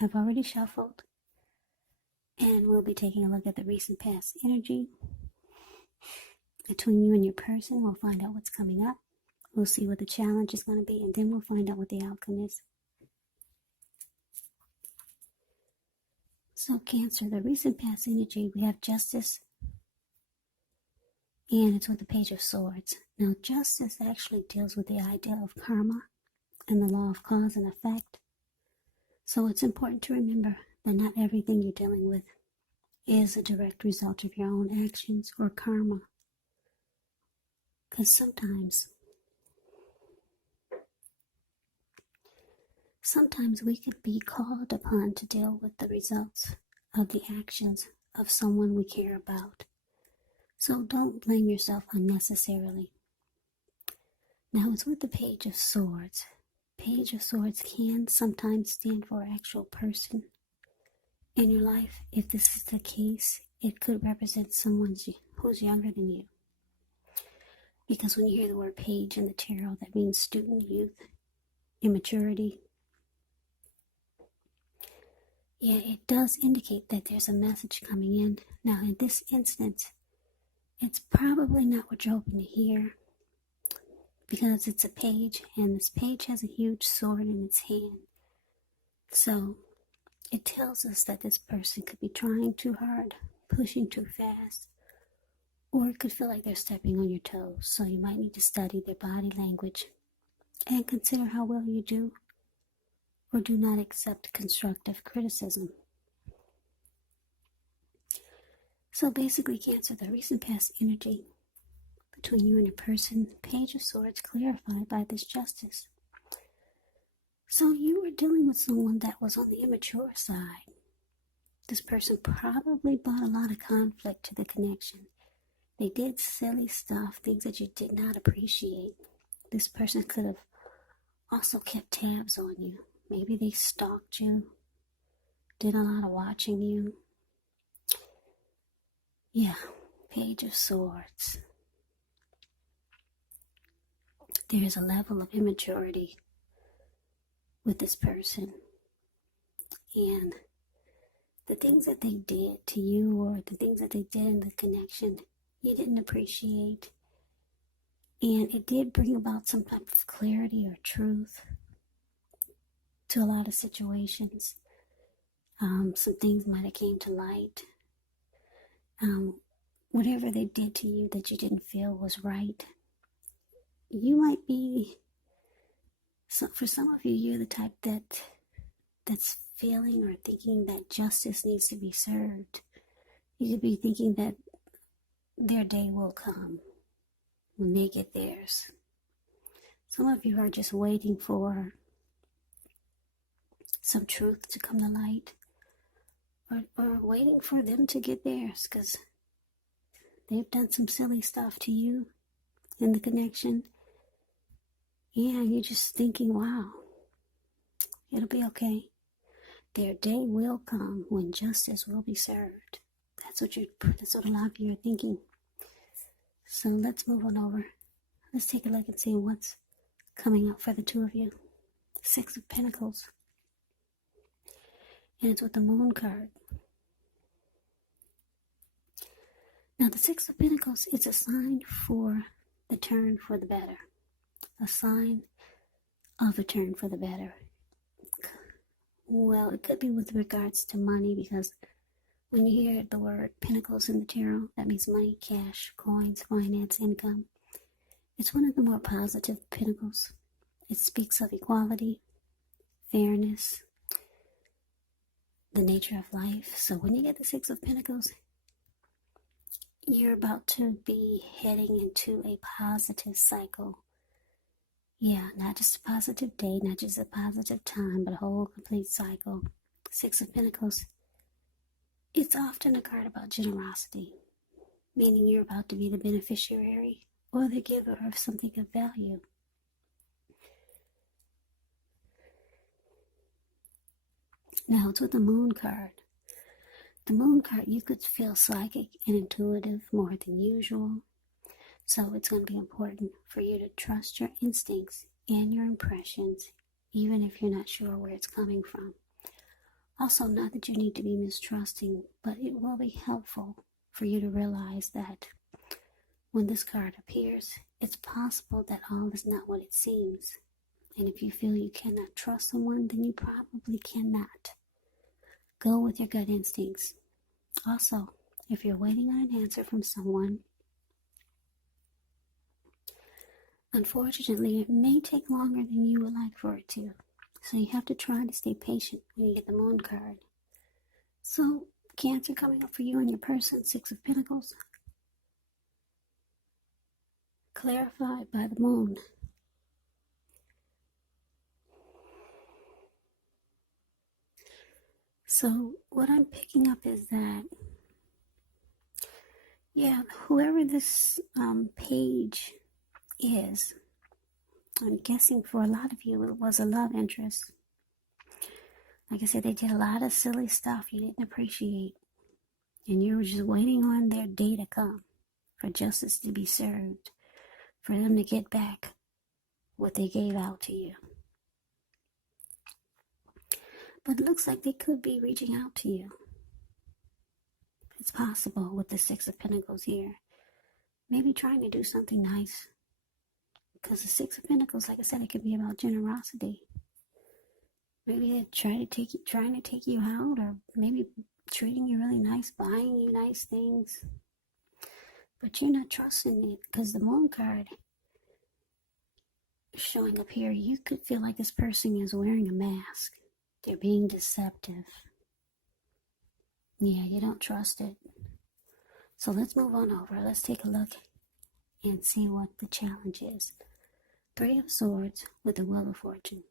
I've already shuffled, and we'll be taking a look at the recent past energy between you and your person. We'll find out what's coming up. We'll see what the challenge is going to be, and then we'll find out what the outcome is. So Cancer, the recent past energy, we have Justice, and it's with the Page of Swords. Now, Justice actually deals with the idea of karma and the law of cause and effect. So it's important to remember that not everything you're dealing with is a direct result of your own actions or karma. Because sometimes we could be called upon to deal with the results of the actions of someone we care about. So don't blame yourself unnecessarily. Now it's with the Page of Swords. Page of Swords can sometimes stand for an actual person in your life. If this is the case, it could represent someone who's younger than you. Because when you hear the word page in the tarot, that means student, youth, immaturity. Yeah, it does indicate that there's a message coming in. Now, in this instance, it's probably not what you're hoping to hear, because it's a page, and this page has a huge sword in its hand. So, it tells us that this person could be trying too hard, pushing too fast, or it could feel like they're stepping on your toes. So you might need to study their body language and consider how well you do or do not accept constructive criticism. So basically, Cancer, the recent past energy between you and your person, Page of Swords, clarified by this Justice. So you were dealing with someone that was on the immature side. This person probably brought a lot of conflict to the connection. They did silly stuff, things that you did not appreciate. This person could have also kept tabs on you. Maybe they stalked you, did a lot of watching you. Yeah, Page of Swords. There is a level of immaturity with this person. And the things that they did to you, or the things that they did in the connection, you didn't appreciate. And it did bring about some type of clarity or truth to a lot of situations. Some things might have came to light. Whatever they did to you that you didn't feel was right, you might be, for some of you, you're the type that's feeling or thinking that justice needs to be served. You could be thinking that their day will come when they get theirs. Some of you are just waiting for some truth to come to light, or waiting for them to get theirs, because they've done some silly stuff to you in the connection. Yeah, you're just thinking, wow, it'll be okay. Their day will come when justice will be served. That's what a lot of you are thinking. So let's move on over. Let's take a look and see what's coming up for the two of you. Six of Pentacles. And it's with the Moon card. Now the Six of Pentacles, it's a sign for the turn for the better. A sign of a turn for the better. Well, it could be with regards to money, because when you hear the word Pentacles in the tarot, that means money, cash, coins, finance, income. It's one of the more positive Pentacles. It speaks of equality, fairness, the nature of life. So when you get the Six of Pentacles, you're about to be heading into a positive cycle. Yeah, not just a positive day, not just a positive time, but a whole complete cycle. Six of Pentacles, it's often a card about generosity, meaning you're about to be the beneficiary or the giver of something of value. Now it's with the Moon card. The Moon card, you could feel psychic and intuitive more than usual. So it's going to be important for you to trust your instincts and your impressions, even if you're not sure where it's coming from. Also, not that you need to be mistrusting, but it will be helpful for you to realize that when this card appears, it's possible that all is not what it seems. And if you feel you cannot trust someone, then you probably cannot. Go with your gut instincts. Also, if you're waiting on an answer from someone, unfortunately, it may take longer than you would like for it to. So you have to try to stay patient when you get the Moon card. So, Cancer coming up for you and your person, Six of Pentacles. Clarified by the Moon. So, what I'm picking up is that, yeah, whoever this page is, I'm guessing for a lot of you it was a love interest. Like I said, they did a lot of silly stuff you didn't appreciate. And you were just waiting on their day to come for justice to be served, for them to get back what they gave out to you. But it looks like they could be reaching out to you. It's possible with the Six of Pentacles here. Maybe trying to do something nice. Because the Six of Pentacles, like I said, it could be about generosity. Maybe they're trying to take you out, or maybe treating you really nice, buying you nice things. But you're not trusting it, because the Moon card showing up here, you could feel like this person is wearing a mask. They're being deceptive. Yeah, you don't trust it. So let's move on over. Let's take a look and see what the challenge is. Three of Swords with the Wheel of Fortune.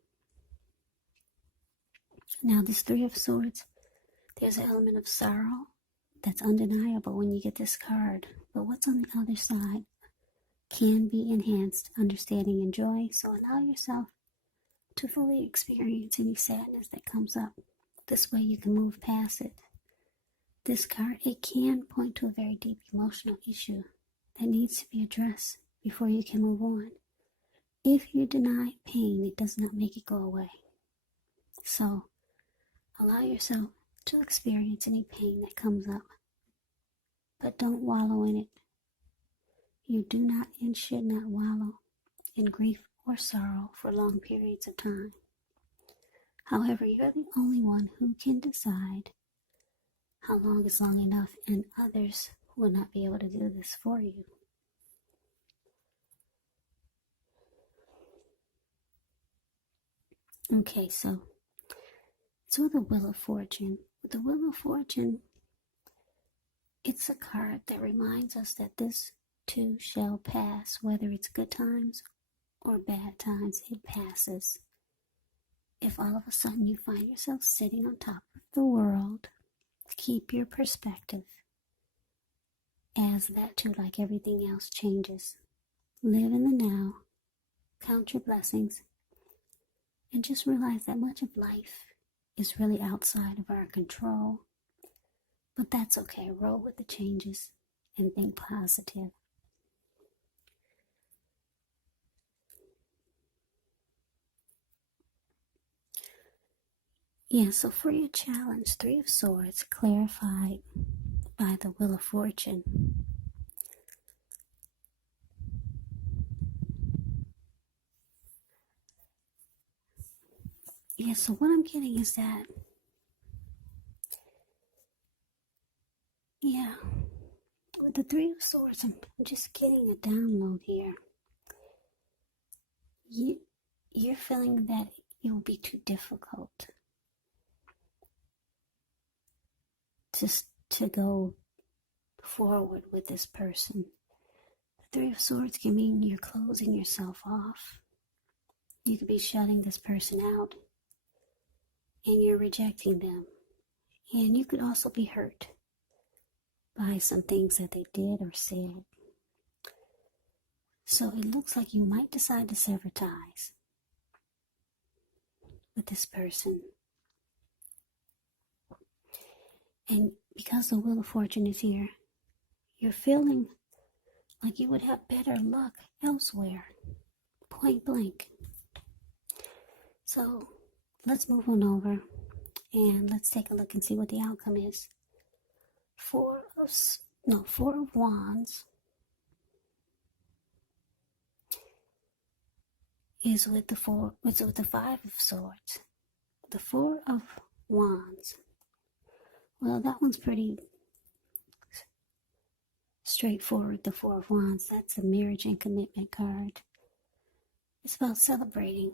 Now, this Three of Swords, there's an element of sorrow that's undeniable when you get this card. But what's on the other side can be enhanced understanding and joy. So allow yourself to fully experience any sadness that comes up. This way you can move past it. This card, it can point to a very deep emotional issue that needs to be addressed before you can move on. If you deny pain, it does not make it go away. So, allow yourself to experience any pain that comes up, but don't wallow in it. You do not and should not wallow in grief or sorrow for long periods of time. However, you're the only one who can decide how long is long enough, and others will not be able to do this for you. Okay, so it's with the Wheel of Fortune. With the Wheel of Fortune, it's a card that reminds us that this too shall pass. Whether it's good times or bad times, it passes. If all of a sudden you find yourself sitting on top of the world, keep your perspective, as that too, like everything else, changes. Live in the now, count your blessings, and just realize that much of life is really outside of our control. But that's okay. Roll with the changes and think positive. Yeah, so for your challenge, Three of Swords, clarified by the Wheel of Fortune. Yeah, so what I'm getting is that, yeah, with the Three of Swords, I'm just getting a download here. You're feeling that it will be too difficult to go forward with this person. The Three of Swords can mean you're closing yourself off. You could be shutting this person out, and you're rejecting them. And you could also be hurt by some things that they did or said. So it looks like you might decide to sever ties with this person. And because the Wheel of Fortune is here, you're feeling like you would have better luck elsewhere. Point blank. So let's move on over And let's take a look and see what the outcome is. Four of Wands is with the Five of Swords. The Four of Wands. Well, that one's pretty straightforward. The Four of Wands. That's a marriage and commitment card. It's about celebrating.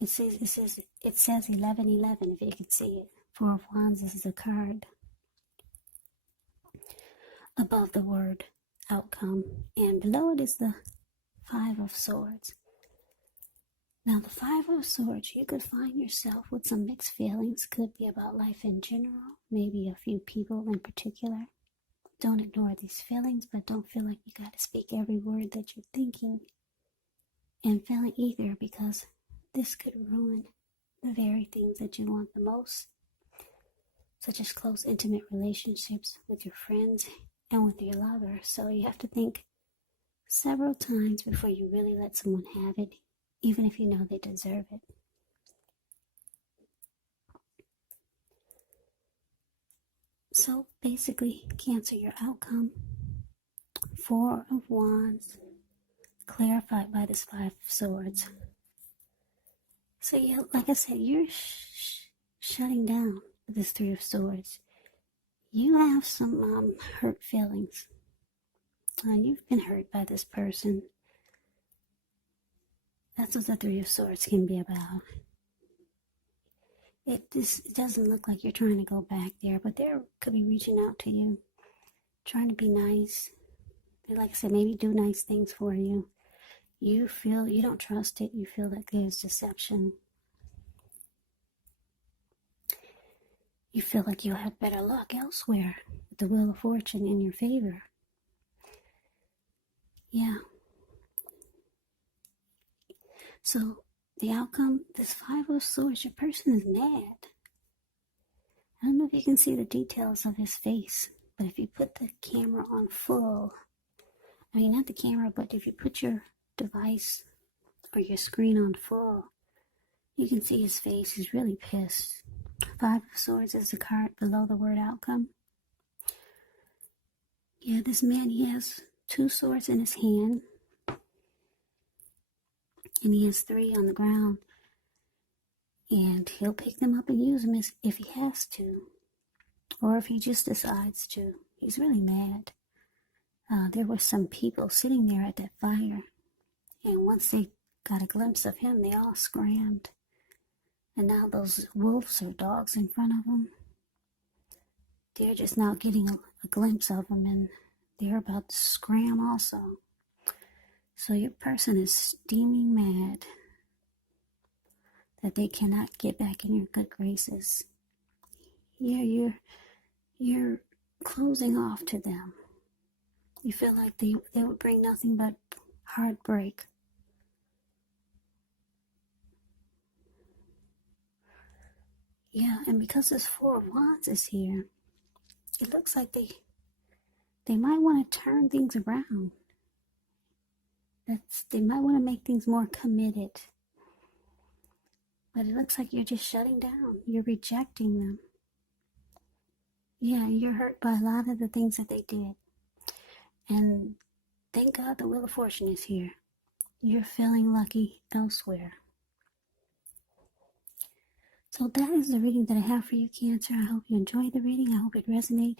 It says 11:11 if you can see it. Four of Wands is a card above the word outcome, and below it is the Five of Swords. Now, the Five of Swords, you could find yourself with some mixed feelings. Could be about life in general, maybe a few people in particular. Don't ignore these feelings, but don't feel like you got to speak every word that you're thinking and feeling either, because this could ruin the very things that you want the most, such as close, intimate relationships with your friends and with your lover. So you have to think several times before you really let someone have it, even if you know they deserve it. So basically, Cancer, your outcome, Four of Wands, clarified by this Five of Swords. So yeah, like I said, you're shutting down with this Three of Swords. You have some hurt feelings. You've been hurt by this person. That's what the Three of Swords can be about. It doesn't look like you're trying to go back there, but they could be reaching out to you, trying to be nice. Like I said, maybe do nice things for you. You feel you don't trust it. You feel that there's deception. You feel like you'll have better luck elsewhere with the Wheel of Fortune in your favor. Yeah. So the outcome, this Five of Swords, your person is mad. I don't know if you can see the details of his face, but if you put the camera on full, I mean, not the camera, but if you put your device or your screen on full, you can see his face. He's really pissed. Five of Swords is the card below the word outcome. Yeah, this man, he has two swords in his hand, and he has three on the ground, and he'll pick them up and use them if he has to, or if he just decides to. He's really mad. There were some people sitting there at that fire, and once they got a glimpse of him, they all scrammed. And now those wolves or dogs in front of them, they're just now getting a glimpse of him, and they're about to scram also. So your person is steaming mad that they cannot get back in your good graces. Yeah, you're closing off to them. You feel like they would bring nothing but heartbreak. Yeah, and because this Four of Wands is here, it looks like they might want to turn things around. They might want to make things more committed. But it looks like you're just shutting down. You're rejecting them. Yeah, you're hurt by a lot of the things that they did. And thank God the Wheel of Fortune is here. You're feeling lucky elsewhere. So that is the reading that I have for you, Cancer. I hope you enjoyed the reading. I hope it resonated.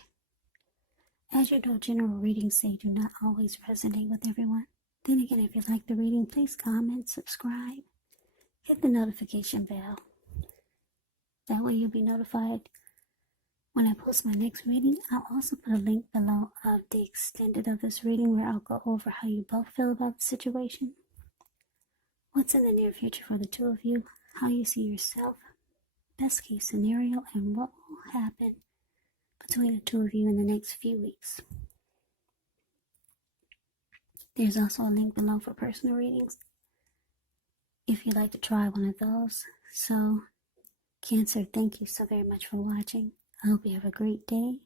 As you know, general readings say do not always resonate with everyone. Then again, if you like the reading, please comment, subscribe, hit the notification bell. That way you'll be notified when I post my next reading. I'll also put a link below of the extended of this reading where I'll go over how you both feel about the situation, what's in the near future for the two of you, how you see yourself, best case scenario, and what will happen between the two of you in the next few weeks. There's also a link below for personal readings if you'd like to try one of those. So, Cancer, thank you so very much for watching. I hope you have a great day.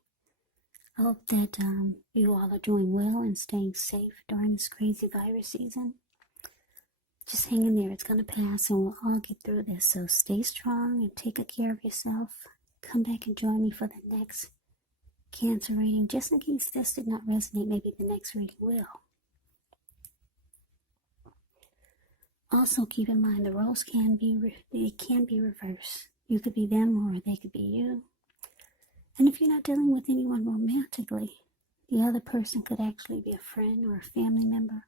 I hope that you all are doing well and staying safe during this crazy virus season. Just hang in there. It's going to pass and we'll all get through this. So stay strong and take good care of yourself. Come back and join me for the next Cancer reading. Just in case this did not resonate, maybe the next reading will. Also keep in mind the roles can be reversed. You could be them or they could be you. And if you're not dealing with anyone romantically, the other person could actually be a friend or a family member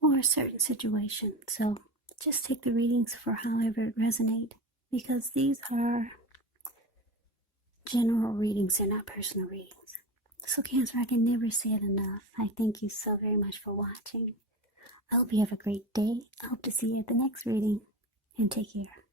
or a certain situation. So just take the readings for however it resonates, because these are general readings, they're not personal readings. So Cancer, I can never say it enough. I thank you so very much for watching. I hope you have a great day. I hope to see you at the next reading, and take care.